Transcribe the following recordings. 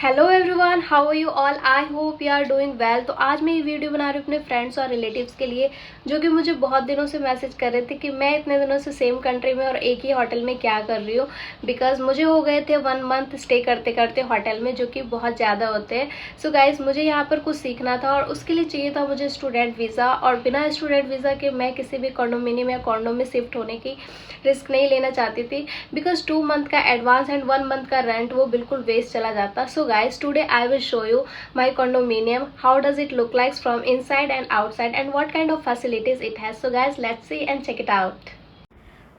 Hello everyone, how are you all. I hope you are doing well. तो आज मैं ये वीडियो बना रही हूँ अपने फ्रेंड्स और रिलेटिव्स के लिए, जो कि मुझे बहुत दिनों से मैसेज कर रहे थे कि मैं इतने दिनों से सेम कंट्री में और एक ही होटल में क्या कर रही हूँ। बिकॉज मुझे हो गए थे 1 मंथ स्टे करते करते होटल में, जो कि बहुत ज़्यादा होते हैं। सो गाइज, मुझे यहाँ पर कुछ सीखना था और उसके लिए चाहिए था मुझे स्टूडेंट वीज़ा। और बिना स्टूडेंट वीज़ा के मैं किसी भी कॉन्डोमिनियम या कॉन्डो में शिफ्ट होने की रिस्क नहीं लेना चाहती थी। बिकॉज 2 मंथ का एडवांस एंड 1 मंथ का रेंट वो बिल्कुल वेस्ट चला जाता। सो guys, today I will show you my condominium, how does it look like from inside and outside and what kind of facilities it has. So guys, let's see and check it out.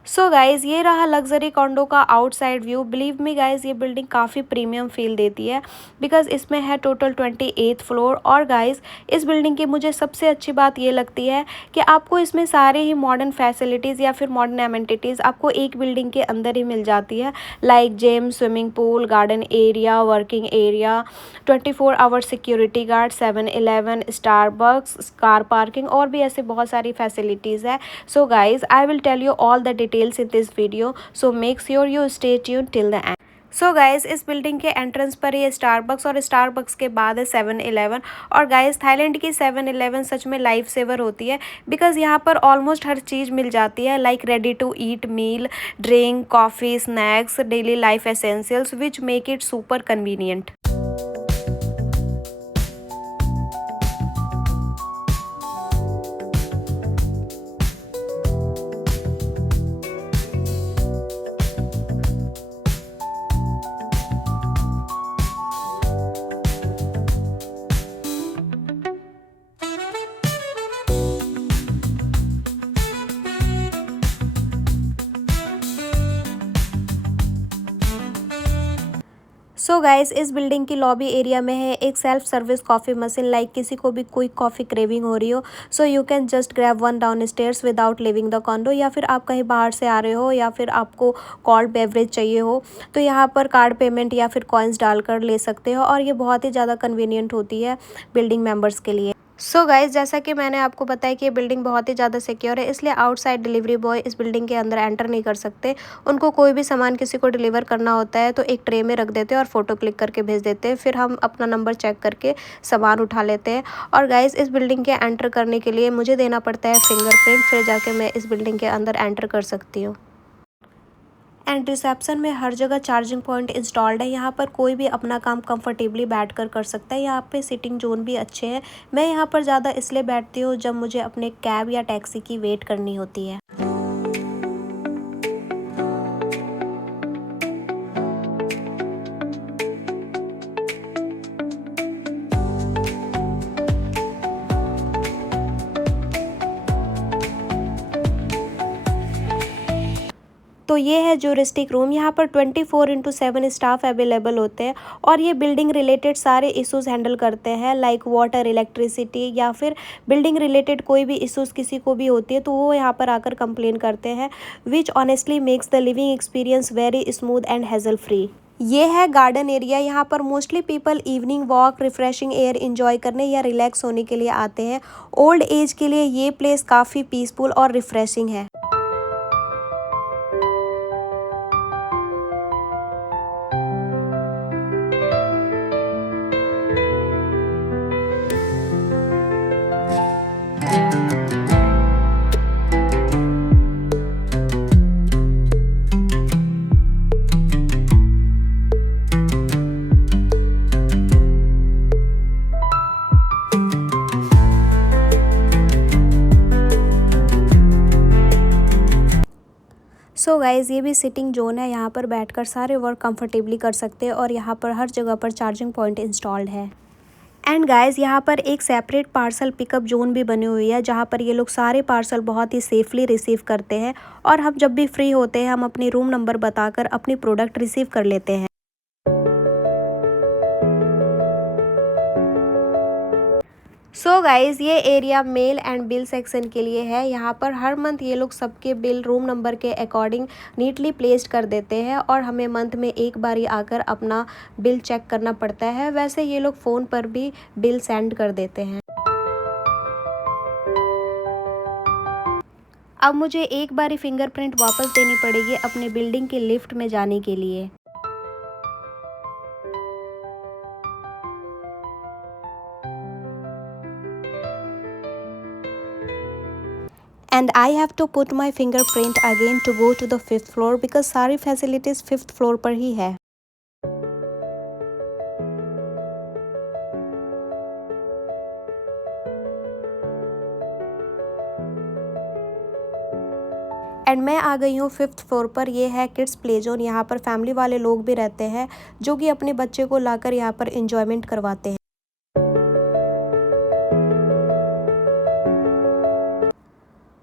So guys, ये रहा luxury condor का outside view. Believe me guys, ये building काफ़ी premium feel देती है because इसमें है total 28th floor. और गाइज़, इस बिल्डिंग की मुझे सबसे अच्छी बात ये लगती है कि आपको इसमें सारे ही मॉडर्न फैसिलिटीज़ या फिर मॉडर्न एमिनिटीज़ आपको एक बिल्डिंग के अंदर ही मिल जाती है। Like gym, swimming pool, garden area, working area, 24 hour security guard, 7-Eleven, Starbucks, car parking और भी ऐसे बहुत सारी फैसिलिटीज़ है। So guys, I will tell you all the details in this video, so make sure you stay tuned till the end. So guys, इस building के entrance पर ही Starbucks और स्टारबक्स के बाद है 7-Eleven। और गाइज़, थाईलैंड की 7-Eleven सच में लाइफ सेवर होती है बिकॉज यहाँ पर ऑलमोस्ट हर चीज़ मिल जाती है, like ready to eat meal, drink, coffee, snacks, daily life essentials which make it super convenient. So guys, इस बिल्डिंग की लॉबी एरिया में है एक self service coffee machine. Like किसी को भी कोई कॉफ़ी क्रेविंग हो रही हो, so you can just grab one downstairs without leaving the condo. या फिर आप कहीं बाहर से आ रहे हो या फिर आपको कोल्ड बेवरेज चाहिए हो तो यहाँ पर कार्ड पेमेंट या फिर कॉइन्स डालकर ले सकते हो। और ये बहुत ही ज़्यादा कन्वीनियंट होती है बिल्डिंग मेम्बर्स के लिए। सो गाइज़, जैसा कि मैंने आपको बताया कि ये बिल्डिंग बहुत ही ज़्यादा सिक्योर है, इसलिए आउटसाइड डिलीवरी बॉय इस बिल्डिंग के अंदर एंटर नहीं कर सकते। उनको कोई भी सामान किसी को डिलीवर करना होता है तो एक ट्रे में रख देते हैं और फ़ोटो क्लिक करके भेज देते हैं, फिर हम अपना नंबर चेक करके सामान उठा लेते हैं। और गाइज़, इस बिल्डिंग के एंटर करने के लिए मुझे देना पड़ता है फिंगरप्रिंट, फिर जाके मैं इस बिल्डिंग के अंदर एंटर कर सकती हूँ। एंड रिसेप्शन में हर जगह चार्जिंग पॉइंट इंस्टॉल्ड है। यहाँ पर कोई भी अपना काम कंफर्टेबली बैठकर कर सकता है। यहाँ पे सिटिंग जोन भी अच्छे हैं। मैं यहाँ पर ज़्यादा इसलिए बैठती हूँ जब मुझे अपने कैब या टैक्सी की वेट करनी होती है। तो ये है जूरिस्टिक रूम। यहाँ पर 24/7 स्टाफ अवेलेबल होते हैं और ये बिल्डिंग रिलेटेड सारे इश्यूज़ हैंडल करते हैं, लाइक वाटर, इलेक्ट्रिसिटी या फिर बिल्डिंग रिलेटेड कोई भी इश्यूज़ किसी को भी होती है तो वो यहाँ पर आकर कंप्लेन करते हैं, which honestly makes the living experience very smooth and hassle free. ये है गार्डन एरिया। यहाँ पर mostly people evening walk, refreshing air enjoy करने या रिलैक्स होने के लिए आते हैं। ओल्ड एज के लिए ये प्लेस काफ़ी पीसफुल और रिफ्रेशिंग है। सो गाइज़, ये भी सिटिंग जोन है। यहाँ पर बैठकर सारे वर्क कंफर्टेबली कर सकते हैं और यहाँ पर हर जगह पर चार्जिंग पॉइंट इंस्टॉल्ड है। एंड गाइज़, यहाँ पर एक सेपरेट पार्सल पिकअप जोन भी बनी हुई है जहाँ पर ये लोग सारे पार्सल बहुत ही सेफली रिसीव करते हैं। और हम जब भी फ्री होते हैं हम अपनी रूम नंबर बताकर अपनी प्रोडक्ट रिसीव कर लेते हैं। सो गाइज़, ये area male and bill section के लिए है। यहाँ पर हर मंथ ये लोग सबके बिल रूम नंबर के अकॉर्डिंग नीटली प्लेस्ड कर देते हैं और हमें मंथ में एक बार ही आकर अपना बिल चेक करना पड़ता है। वैसे ये लोग फ़ोन पर भी बिल सेंड कर देते हैं। अब मुझे एक बार ही फिंगरप्रिंट वापस देनी पड़ेगी अपने बिल्डिंग के लिफ्ट में जाने के लिए। and I have to put my fingerprint again to go to the 5th floor because सारी facilities 5th floor पर ही है। एंड मैं आ गई हूँ 5th फ्लोर पर। ये है किड्स प्ले जोन। यहाँ पर फैमिली वाले लोग भी रहते हैं जो कि अपने बच्चे को लाकर यहाँ पर इंजॉयमेंट करवाते हैं।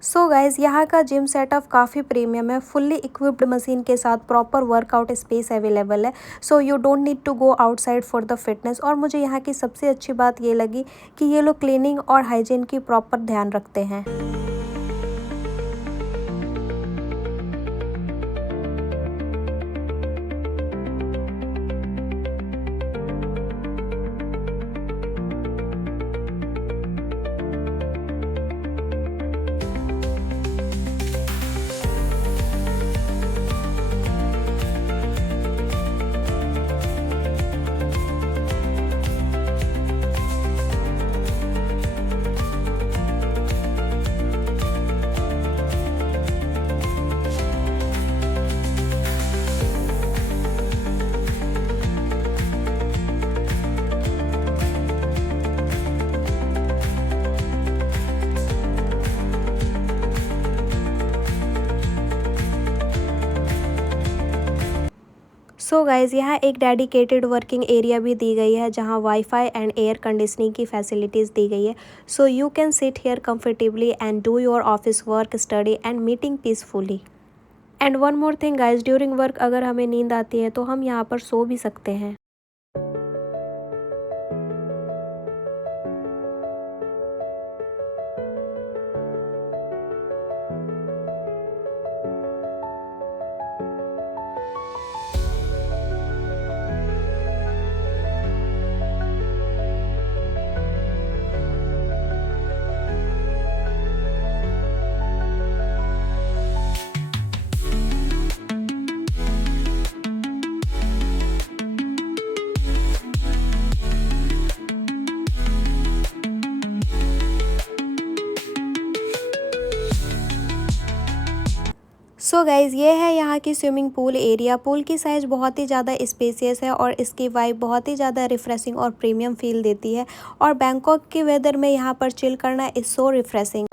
सो गाइज, यहाँ का जिम सेटअप काफ़ी प्रीमियम है। फुल्ली इक्विप्ड मशीन के साथ प्रॉपर वर्कआउट स्पेस अवेलेबल है। So you don't need to go outside for the fitness. और मुझे यहाँ की सबसे अच्छी बात ये लगी कि ये लोग क्लीनिंग और हाइजीन की प्रॉपर ध्यान रखते हैं। सो गाइज़, यहाँ एक डेडिकेटेड वर्किंग एरिया भी दी गई है जहाँ वाईफाई एंड एयर कंडीशनिंग की फैसिलिटीज़ दी गई है। So you can sit here comfortably and do your office work, study and meeting peacefully. And one more thing guys, during work अगर हमें नींद आती है तो हम यहाँ पर सो भी सकते हैं। सो गाइज़, ये है यहाँ की स्विमिंग पूल एरिया। पूल की साइज़ बहुत ही ज़्यादा स्पेसियस है और इसकी वाइब बहुत ही ज़्यादा रिफ़्रेशिंग और प्रीमियम फील देती है। और बैंकॉक के वेदर में यहाँ पर चिल करना is so refreshing.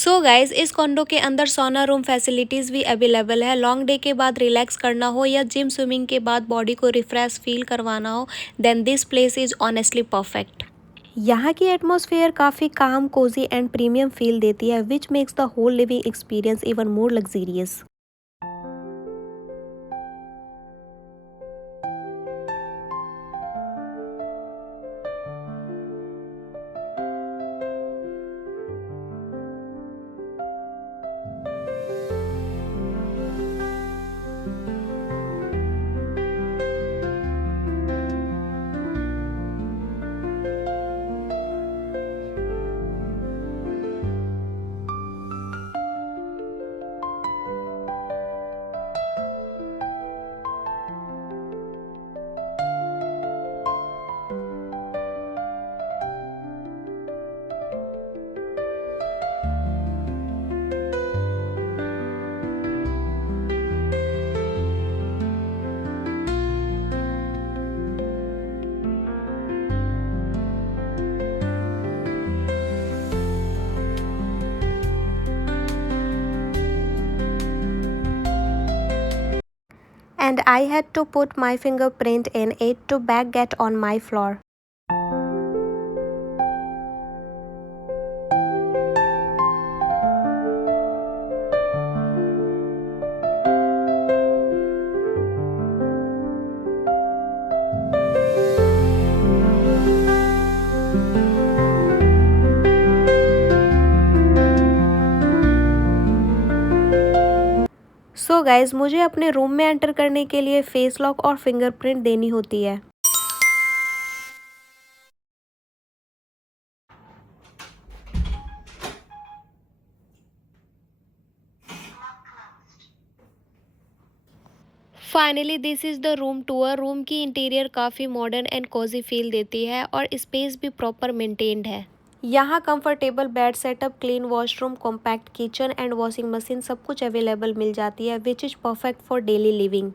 So guys इस कॉन्डो के अंदर सोना रूम फैसिलिटीज़ भी अवेलेबल है। लॉन्ग डे के बाद रिलैक्स करना हो या जिम स्विमिंग के बाद बॉडी को रिफ्रेश फील करवाना हो, then this place is honestly perfect. यहाँ की एटमॉस्फेयर काफ़ी काम, कोजी एंड प्रीमियम फील देती है, which makes the whole living experience even more luxurious. And I had to put my fingerprint in it to back get on my floor. So guys मुझे अपने room में enter करने के लिए face lock और fingerprint देनी होती है। Finally this is the room tour. Room की इंटीरियर काफ़ी मॉडर्न एंड कोजी फील देती है और स्पेस भी प्रॉपर मेंटेन्ड है। यहाँ comfortable bed setup, clean washroom, compact kitchen and washing machine सब कुछ अवेलेबल मिल जाती है, which is perfect for daily living.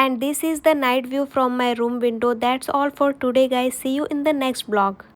And this is the night view from my room window. That's all for today guys. See you in the next vlog.